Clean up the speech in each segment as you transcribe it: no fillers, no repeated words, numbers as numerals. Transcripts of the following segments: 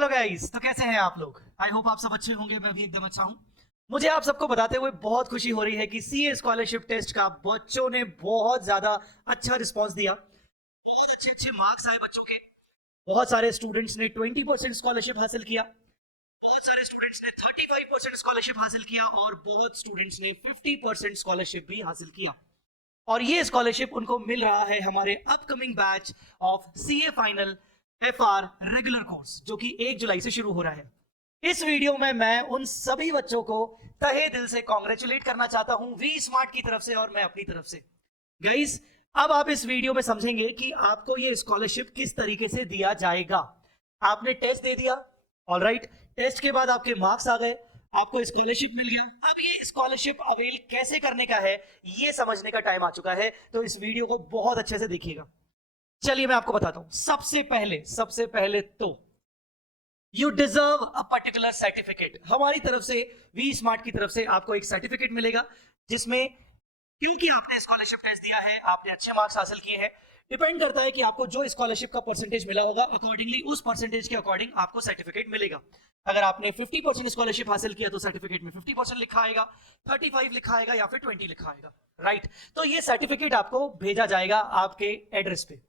Hello guys, तो कैसे हैं आप लोग। आई होप आप सब अच्छे होंगे। मैं भी एकदम अच्छा हूं। मुझे आप सबको बताते हुए बहुत खुशी हो रही है कि सीए स्कॉलरशिप टेस्ट का बच्चों ने बहुत ज्यादा अच्छा रिस्पांस दिया। अच्छे अच्छे मार्क्स आए बच्चों के। बहुत सारे स्टूडेंट्स ने 20% स्कॉलरशिप हासिल किया। बहुत सारे स्टूडेंट्स ने 35% स्कॉलरशिप हासिल किया और बहुत स्टूडेंट्स ने 50% स्कॉलरशिप भी हासिल किया। और ये स्कॉलरशिप उनको मिल रहा है हमारे upcoming batch of CA final FR regular course, जो कि 1 जुलाई से शुरू हो रहा है। इस वीडियो में मैं उन सभी बच्चों को तहे दिल से कॉन्ग्रेचुलेट करना चाहता हूं, वी स्मार्ट की तरफ से और मैं अपनी तरफ से। गाइस, अब आप इस वीडियो में समझेंगे कि आपको ये स्कॉलरशिप किस तरीके से दिया जाएगा। आपने टेस्ट दे दिया, ऑलराइट। टेस्ट के बाद आपके मार्क्स आ गए, आपको स्कॉलरशिप मिल गया। अब ये स्कॉलरशिप अवेल कैसे करने का है, ये समझने का टाइम आ चुका है। तो इस वीडियो को बहुत अच्छे से देखिएगा। चलिए मैं आपको बताता हूं। सबसे पहले तो you deserve a particular certificate. हमारी तरफ से, वी स्मार्ट की तरफ से आपको एक सर्टिफिकेट मिलेगा, जिसमें क्योंकि आपने स्कॉलरशिप टेस्ट दिया है, आपने अच्छे मार्क्स हासिल किए हैं, डिपेंड करता है कि आपको जो स्कॉलरशिप का परसेंटेज मिला होगा, अकॉर्डिंगली उस परसेंटेज के अकॉर्डिंग आपको सर्टिफिकेट मिलेगा। अगर आपने 50% स्कॉलरशिप हासिल किया तो सर्टिफिकेट में 50% लिखा आएगा, 35 लिखा आएगा या फिर 20 लिखा आएगा, राइट। तो ये सर्टिफिकेट आपको भेजा जाएगा आपके एड्रेस पे।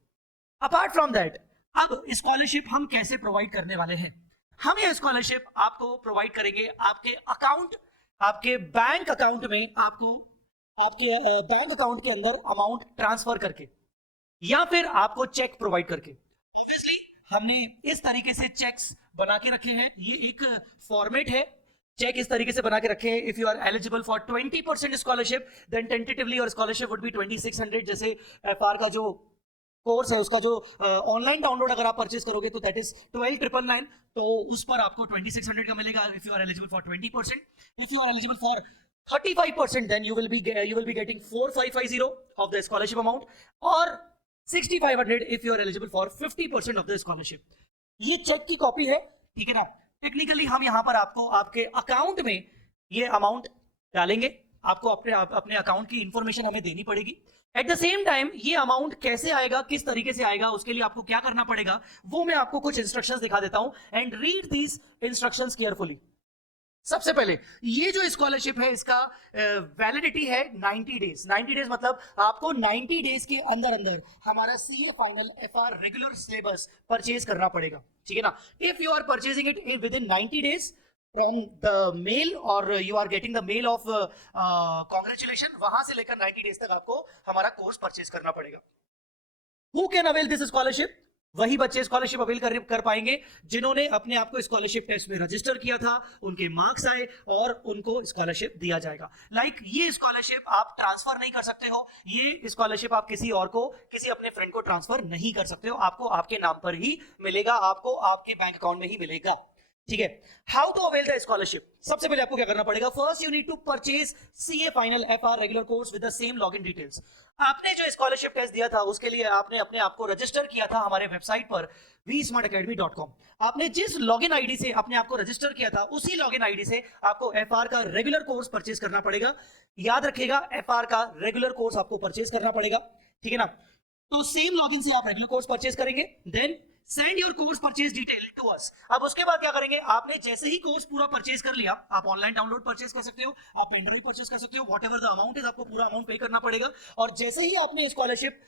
अपार्ट फ्रॉम दैट, अब स्कॉलरशिप हम कैसे प्रोवाइड करने वाले हैं। हम ये स्कॉलरशिप आपको प्रोवाइड करेंगे आपके अकाउंट, आपके बैंक अकाउंट में, आपको आपके बैंक अकाउंट के अंदर अमाउंट ट्रांसफर करके, या फिर आपको चेक प्रोवाइड करके। ऑब्वियसली हमने इस तरीके से चेक्स बना के रखे हैं। ये एक फॉर्मेट है। चेक इस तरीके से बना के रखे हैं। If you are eligible for 20% scholarship, then tentatively your scholarship would be 2600। जैसे एफआर का जो कोर्स है, उसका जो ऑनलाइन डाउनलोड अगर आप परचेज करोगे तो दैट इज 12,999, तो उस पर आपको 2600 का मिलेगा if you are eligible for 20%। If you are eligible for 35%, then you will be getting 4550 of the scholarship amount, or 6500 if you are eligible for 50% of the scholarship। ये check की copy है, ठीक है ना। टेक्निकली हम यहाँ पर आपको आपके अकाउंट में ये अमाउंट डालेंगे। आपको अपने अकाउंट की इंफॉर्मेशन हमें देनी पड़ेगी। एट द सेम टाइम ये अमाउंट कैसे आएगा, किस तरीके से आएगा, उसके लिए आपको क्या करना पड़ेगा, वो मैं आपको कुछ इंस्ट्रक्शंस दिखा देता हूं। And read these instructions carefully. सबसे पहले, ये जो स्कॉलरशिप है इसका वैलिडिटी है 90 डेज। 90 डेज मतलब आपको 90 डेज के अंदर अंदर हमारा CA final FR regular syllabus purchase करना पड़ेगा, ठीक है ना। If you are purchasing it within 90 days from the mail, और you are getting the mail of congratulation, वहां से लेकर 90 डेज तक आपको हमारा कोर्स परचेज करना पड़ेगा। Who can avail this scholarship? वही बच्चे स्कॉलरशिप अवेल कर पाएंगे जिन्होंने अपने आप को स्कॉलरशिप टेस्ट में रजिस्टर किया था, उनके मार्क्स आए और उनको स्कॉलरशिप दिया जाएगा। ये स्कॉलरशिप आप ट्रांसफर नहीं कर सकते हो। ये स्कॉलरशिप आप किसी और को, किसी अपने फ्रेंड को ट्रांसफर नहीं कर सकते हो। आपको आपके नाम पर ही मिलेगा, आपको आपके बैंक अकाउंट में ही मिलेगा, ठीक है। How to avail the scholarship? सबसे पहले आपको क्या करना पड़ेगा? First you need to purchase CA final FR regular course with the same login details. आपने जो स्कॉलरशिप टेस्ट दिया था उसके लिए आपने अपने आप को रजिस्टर किया था हमारे वेबसाइट पर vsmartacademy.com। आपने जिस लॉगिन आईडी से अपने आप को रजिस्टर किया था, उसी लॉगिन आईडी से आपको एफआर का रेगुलर कोर्स परचेज करना पड़ेगा। याद रखिएगा, एफआर का रेगुलर कोर्स आपको परचेज करना पड़ेगा, ठीक है ना। तो सेम लॉगिन से आप रेगुलर कोर्स परचेज करेंगे, then send your course purchase detail to us. अब उसके बाद क्या करेंगे? आपने जैसे ही कोर्स पूरा परचेज कर लिया, आप ऑनलाइन डाउनलोड परचेज कर सकते हो, आप पेन ड्राइव परचेज कर सकते हो, व्हाटएवर द अमाउंट इज, आपको पूरा अमाउंट पे करना पड़ेगा। और जैसे ही आपने स्कॉलरशिप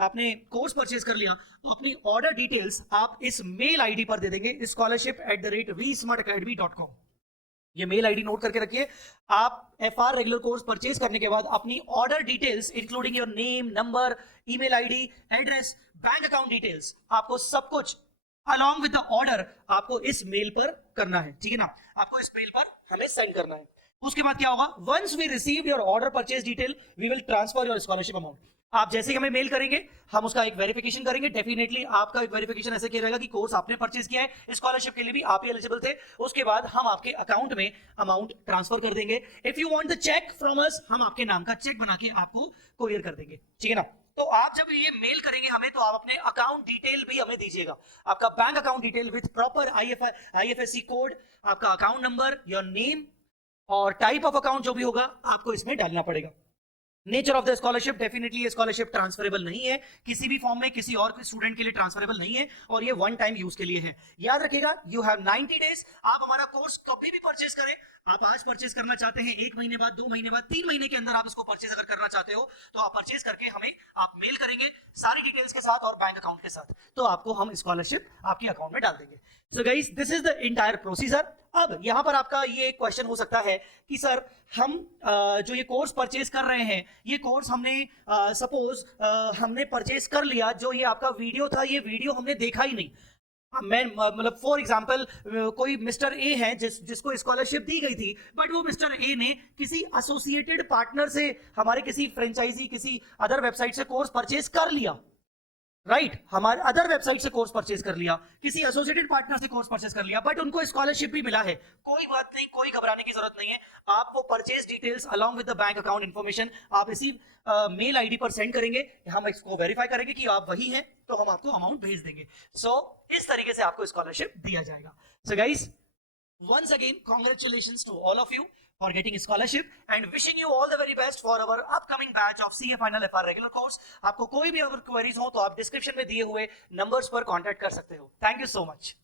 आपने कोर्स परचेज कर लिया, तो अपनी ऑर्डर डिटेल्स आप इस मेल आईडी पर दे देंगे, scholarship@vsmartacademy.com। ये मेल आईडी नोट करके रखिए। आप एफआर रेगुलर कोर्स परचेज करने के बाद अपनी order details including your name, number, email ID, address, bank account details, आपको सब कुछ अलॉन्ग विद द ऑर्डर आपको इस मेल पर करना है, ठीक है ना। आपको इस मेल पर हमें सेंड करना है। उसके बाद क्या होगा? Once we receive your order purchase detail, we will transfer your scholarship amount. आप जैसे ही हमें मेल करेंगे, हम उसका एक वेरिफिकेशन करेंगे। डेफिनेटली आपका एक वेरिफिकेशन ऐसे किया जाएगा कि कोर्स आपने परचेज किया है, स्कॉलरशिप के लिए भी आप ही एलिजिबल थे। उसके बाद हम आपके अकाउंट में अमाउंट ट्रांसफर कर देंगे। If you want the cheque from us, हम आपके नाम का चेक बना के आपको कोरियर कर देंगे, ठीक है ना। तो आप जब ये मेल करेंगे हमें, तो आप अपने अकाउंट डिटेल भी हमें दीजिएगा। आपका bank account detail with proper IFSC code, आपका अकाउंट नंबर, योर नेम और टाइप ऑफ अकाउंट जो भी होगा आपको इसमें डालना पड़ेगा। Nature of the scholarship, definitely ये स्कॉलरशिप ट्रांसफरेबल नहीं है किसी भी फॉर्म में, किसी और स्टूडेंट के लिए ट्रांसफरेबल नहीं है, और ये वन टाइम यूज के लिए है। याद रखिएगा, यू हैव 90 डेज। आप हमारा कोर्स कभी भी परचेज करें, आप आज परचेज करना चाहते हैं, 1 महीने बाद, 2 महीने बाद, 3 महीने के अंदर आप इसको परचेज अगर करना चाहते हो, तो आप परचेज करके हमें आप मेल करेंगे सारी डिटेल्स के साथ और बैंक अकाउंट के साथ, तो आपको हम स्कॉलरशिप आपके अकाउंट में डाल देंगे। So guys, this is the entire procedure. अब यहां पर आपका ये क्वेश्चन हो सकता है कि सर हम जो ये कोर्स परचेज कर रहे हैं, ये कोर्स हमने सपोज हमने परचेज कर लिया, जो ये आपका वीडियो था, ये वीडियो हमने देखा ही नहीं। मैं मतलब फॉर एग्जांपल कोई मिस्टर ए है जिसको स्कॉलरशिप दी गई थी, बट वो मिस्टर ए ने किसी एसोसिएटेड पार्टनर से, हमारे किसी फ्रेंचाइजी, किसी अदर वेबसाइट से कोर्स परचेज कर लिया, राइट हमारे अदर वेबसाइट से कोर्स परचेज कर लिया, किसी एसोसिएटेड पार्टनर से कोर्स परचेज कर लिया, बट उनको स्कॉलरशिप भी मिला है। कोई बात नहीं, कोई घबराने की जरूरत नहीं है। आप वो purchase details along with the bank account information आप इसी मेल आईडी पर सेंड करेंगे, हम इसको वेरीफाई करेंगे कि आप वही हैं, तो हम आपको अमाउंट भेज देंगे। सो इस तरीके से आपको स्कॉलरशिप दिया जाएगा। So guys, once again congratulations to all of you for getting scholarship and wishing you all the very best for our upcoming batch of CA Final FR regular course। आपको कोई भी अगर क्वेरीज हो तो आप description में दिए हुए नंबर्स पर कांटेक्ट कर सकते हो। Thank you so much.